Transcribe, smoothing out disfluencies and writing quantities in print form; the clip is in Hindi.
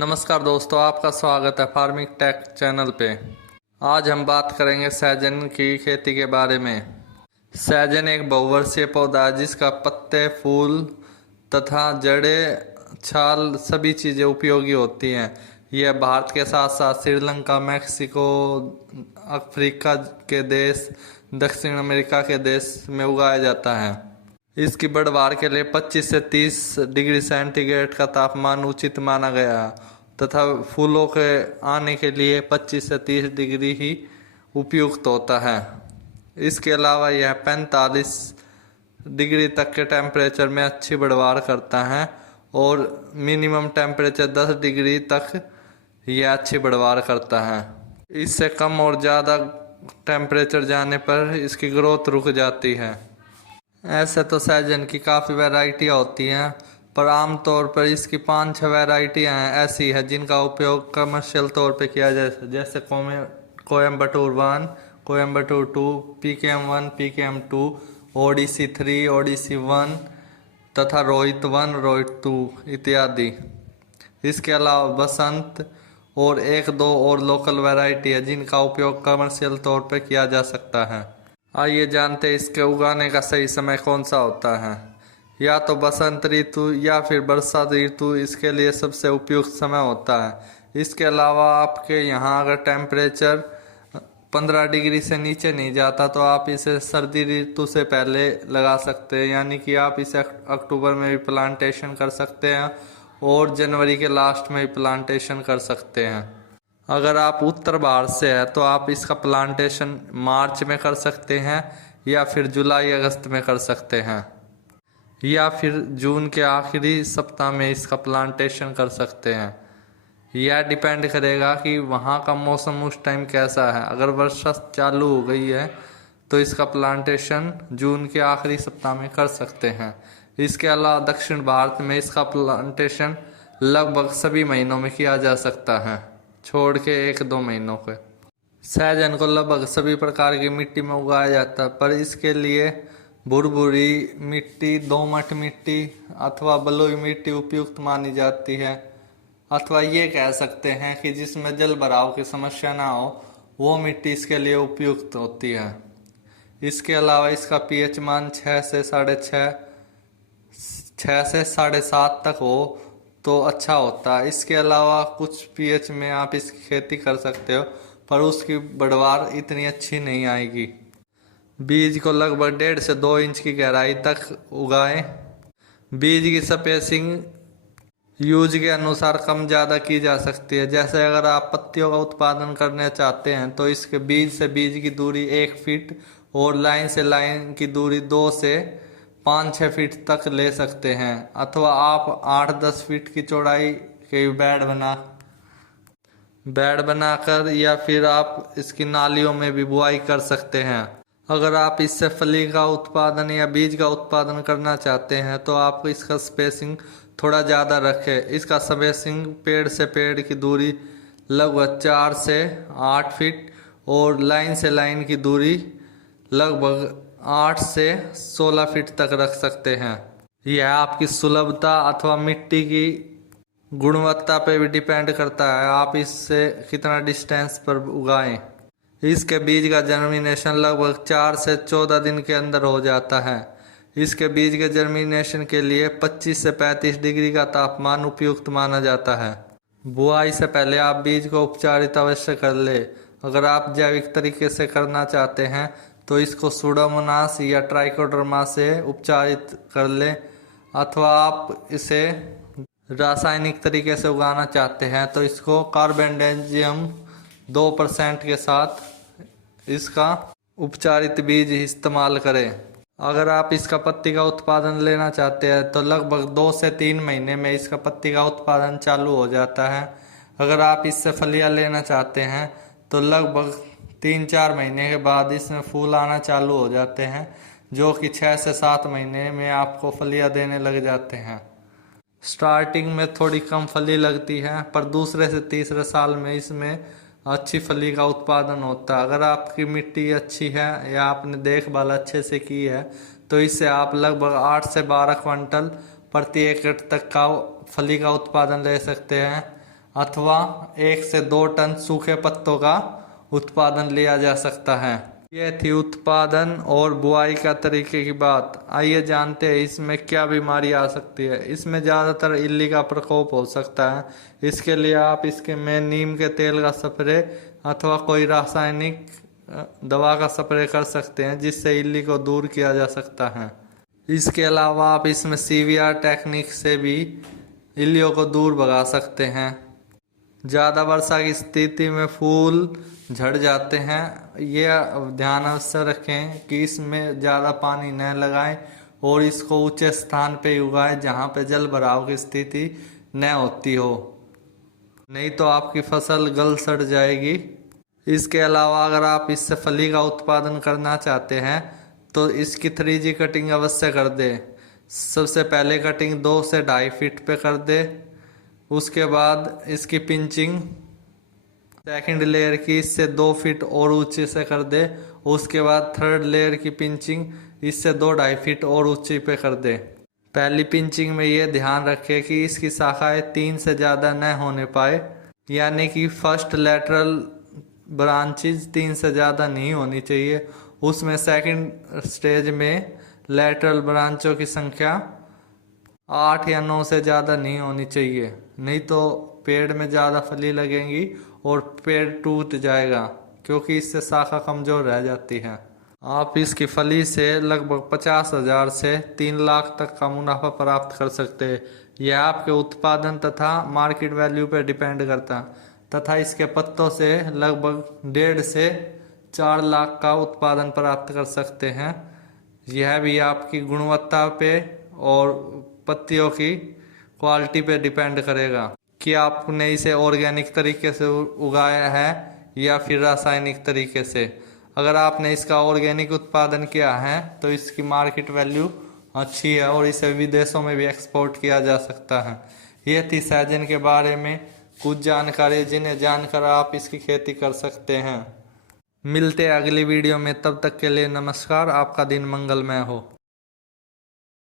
नमस्कार दोस्तों, आपका स्वागत है फार्मिंग टेक चैनल पे। आज हम बात करेंगे सहजन की खेती के बारे में। सहजन एक बहुवर्षीय पौधा है जिसका पत्ते, फूल तथा जड़ें, छाल सभी चीज़ें उपयोगी होती हैं। यह भारत के साथ साथ श्रीलंका, मैक्सिको, अफ्रीका के देश, दक्षिण अमेरिका के देश में उगाया जाता है। इसकी बढ़वार के लिए 25 से 30 डिग्री सेंटीग्रेड का तापमान उचित माना गया तथा फूलों के आने के लिए 25 से 30 डिग्री ही उपयुक्त होता है। इसके अलावा यह 45 डिग्री तक के टेम्परेचर में अच्छी बढ़वार करता है और मिनिमम टेम्परेचर 10 डिग्री तक यह अच्छी बढ़वार करता है। इससे कम और ज़्यादा टेम्परेचर जाने पर इसकी ग्रोथ रुक जाती है। ऐसे तो सहजन की काफ़ी वैरायटियाँ होती हैं, पर आमतौर पर इसकी 5-6 वैरायटियाँ हैं ऐसी है जिनका उपयोग कमर्शियल तौर पे किया जाए, जैसे Coimbatore 1, Coimbatore 2, PKM 1, PKM 2, ODC 3, ODC 1 तथा रोहित 1, रोहित 2 इत्यादि। इसके अलावा बसंत और 1-2 और लोकल वैरायटी है जिनका उपयोग कमर्शियल तौर पर किया जा सकता है। आइए जानते हैं इसके उगाने का सही समय कौन सा होता है। या तो बसंत ऋतु या फिर बरसात ऋतु इसके लिए सबसे उपयुक्त समय होता है। इसके अलावा आपके यहाँ अगर टेम्परेचर 15 डिग्री से नीचे नहीं जाता तो आप इसे सर्दी ऋतु से पहले लगा सकते हैं, यानी कि आप इसे अक्टूबर में भी प्लांटेशन कर सकते हैं और जनवरी के लास्ट में भी प्लांटेशन कर सकते हैं। अगर आप उत्तर भारत से हैं तो आप इसका प्लांटेशन मार्च में कर सकते हैं या फिर जुलाई अगस्त में कर सकते हैं या फिर जून के आखिरी सप्ताह में इसका प्लांटेशन कर सकते हैं। यह डिपेंड करेगा कि वहाँ का मौसम उस टाइम कैसा है। अगर वर्षा चालू हो गई है तो इसका प्लांटेशन जून के आखिरी सप्ताह में कर सकते हैं। इसके अलावा दक्षिण भारत में इसका प्लांटेशन लगभग सभी महीनों में किया जा सकता है, छोड़ के 1-2 महीनों के। सहजन को लगभग सभी प्रकार की मिट्टी में उगाया जाता है, पर इसके लिए भुरभुरी मिट्टी, दोमट मिट्टी अथवा बलुई मिट्टी उपयुक्त मानी जाती है, अथवा ये कह सकते हैं कि जिसमें जल भराव की समस्या ना हो वो मिट्टी इसके लिए उपयुक्त होती है। इसके अलावा इसका pH मान 6 से 7.5 तक हो तो अच्छा होता है। इसके अलावा कुछ pH में आप इसकी खेती कर सकते हो, पर उसकी बढ़वार इतनी अच्छी नहीं आएगी। बीज को लगभग 1.5 से 2 इंच की गहराई तक उगाएं। बीज की स्पेसिंग यूज के अनुसार कम ज़्यादा की जा सकती है। जैसे अगर आप पत्तियों का उत्पादन करना चाहते हैं तो इसके बीज से बीज की दूरी 1 फीट और लाइन से लाइन की दूरी 2 से 5-6 फीट तक ले सकते हैं, अथवा आप 8-10 फीट की चौड़ाई के बेड बनाकर या फिर आप इसकी नालियों में भी बुआई कर सकते हैं। अगर आप इससे फली का उत्पादन या बीज का उत्पादन करना चाहते हैं तो आप इसका स्पेसिंग थोड़ा ज़्यादा रखें। इसका स्पेसिंग पेड़ से पेड़ की दूरी लगभग 4 से 8 फीट और लाइन से लाइन की दूरी लगभग 8 से 16 फीट तक रख सकते हैं। यह आपकी सुलभता अथवा मिट्टी की गुणवत्ता पे भी डिपेंड करता है, आप इससे कितना डिस्टेंस पर उगाएं। इसके बीज का जर्मिनेशन लगभग 4 से 14 दिन के अंदर हो जाता है। इसके बीज के जर्मिनेशन के लिए 25 से 35 डिग्री का तापमान उपयुक्त माना जाता है। बुआई से पहले आप बीज को उपचारित अवश्य कर ले। अगर आप जैविक तरीके से करना चाहते हैं तो इसको सुडोमोनास या ट्राइकोडर्मा से उपचारित कर ले, अथवा आप इसे रासायनिक तरीके से उगाना चाहते हैं तो इसको कार्बेंडेजियम 2% के साथ इसका उपचारित बीज इस्तेमाल करें। अगर आप इसका पत्ती का उत्पादन लेना चाहते हैं तो लगभग 2 से 3 महीने में इसका पत्ती का उत्पादन चालू हो जाता है। अगर आप इससे फलियां लेना चाहते हैं तो लगभग 3-4 महीने के बाद इसमें फूल आना चालू हो जाते हैं, जो कि 6 से 7 महीने में आपको फलियां देने लग जाते हैं। स्टार्टिंग में थोड़ी कम फली लगती है, पर दूसरे से तीसरे साल में इसमें अच्छी फली का उत्पादन होता है। अगर आपकी मिट्टी अच्छी है या आपने देखभाल अच्छे से की है तो इससे आप लगभग 8 से 12 क्विंटल प्रति एकड़ तक का फली का उत्पादन ले सकते हैं। अथवा 1 से 2 टन सूखे पत्तों का उत्पादन लिया जा सकता है। ये थी उत्पादन और बुआई का तरीके की बात। आइए जानते हैं इसमें क्या बीमारी आ सकती है। इसमें ज़्यादातर इल्ली का प्रकोप हो सकता है। इसके लिए आप इसके में नीम के तेल का स्प्रे अथवा कोई रासायनिक दवा का स्प्रे कर सकते हैं, जिससे इल्ली को दूर किया जा सकता है। इसके अलावा आप इसमें CVR टेक्निक से भी इल्लियों को दूर भगा सकते हैं। ज़्यादा वर्षा की स्थिति में फूल झड़ जाते हैं। ये ध्यान अवश्य रखें कि इसमें ज़्यादा पानी न लगाएं और इसको ऊंचे स्थान पे उगाएं जहां पे जल भराव की स्थिति न होती हो, नहीं तो आपकी फसल गल सड़ जाएगी। इसके अलावा अगर आप इससे फली का उत्पादन करना चाहते हैं तो इसकी 3G कटिंग अवश्य कर दे। सबसे पहले कटिंग 2 से 2.5 फीट पे कर दे। उसके बाद इसकी पिंचिंग सेकंड लेयर की इससे 2 फीट और ऊंचे से कर दे। उसके बाद थर्ड लेयर की पिंचिंग इससे 2-2.5 फीट और ऊंची पे कर दे। पहली पिंचिंग में ये ध्यान रखें कि इसकी शाखाएं 3 से ज़्यादा न होने पाए, यानी कि फर्स्ट लेटरल ब्रांचेज 3 से ज़्यादा नहीं होनी चाहिए। उसमें सेकंड स्टेज में लेटरल ब्रांचों की संख्या 8 या 9 से ज़्यादा नहीं होनी चाहिए, नहीं तो पेड़ में ज़्यादा फली लगेंगी और पेड़ टूट जाएगा, क्योंकि इससे शाखा कमज़ोर रह जाती है। आप इसकी फली से लगभग 50,000 से 3 लाख तक का मुनाफा प्राप्त कर सकते हैं। यह आपके उत्पादन तथा मार्केट वैल्यू पर डिपेंड करता है। तथा इसके पत्तों से लगभग 1.5 से 4 लाख का उत्पादन प्राप्त कर सकते हैं। यह भी आपकी गुणवत्ता पे और पत्तियों की क्वालिटी पे डिपेंड करेगा कि आपने इसे ऑर्गेनिक तरीके से उगाया है या फिर रासायनिक तरीके से। अगर आपने इसका ऑर्गेनिक उत्पादन किया है तो इसकी मार्केट वैल्यू अच्छी है और इसे विदेशों में भी एक्सपोर्ट किया जा सकता है। ये थी सहजन के बारे में कुछ जानकारी, जिन्हें जानकर आप इसकी खेती कर सकते हैं। मिलते हैं अगली वीडियो में, तब तक के लिए नमस्कार। आपका दिन मंगलमय हो।